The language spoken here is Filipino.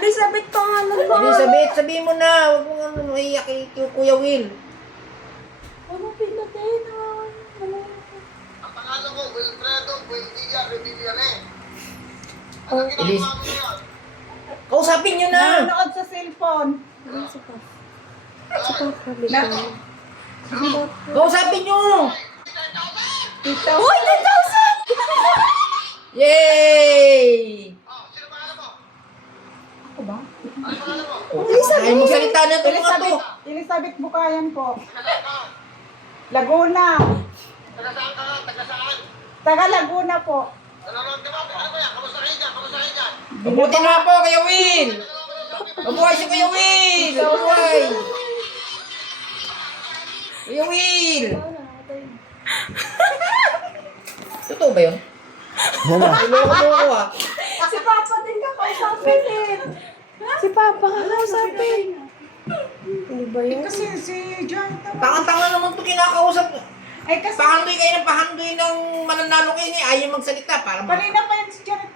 Elizabeth pangalan mo. Elizabeth, sabihin mo na. Huwag mo nga maiyak kay Kuya Will. Ano pinatin? Ang pangalan ko, Wilfredo Buendia Revillane. Oh, Anong ginagawa mo yan? Kausapin nyo na. Nanonood sa cellphone. Si Papa Bigyan. Kausapin nyo. Tita. Uy, 10,000! Yay! Oh, sino pangalan mo? Ako ba? Ano pangalan mo? Ay, magsalita na ito mga to. Elizabeth Bukayan po. Taga ka? Laguna. Taga saan ka? Taga saan? Taga Laguna po. Nanonood ka ba? Ano ba yan? Kamusta kayo dyan? Kamusta kayo dyan? Mabuti na po, Kuya Will. Mabuhay si Kuya Will. Mabuhay. Kuya Will. Totoo ba yun? Loko-loko ah. Si Papa din ka kausapin. Si Papa nga kausapin. Ano ba yan? Kasi si John. Tangan-tangan naman ito kinakausap. Ay kasi Pahandoy kayo ng mananalo kayo niya. Ayaw magsalita. Para kanina pa yung si Janet.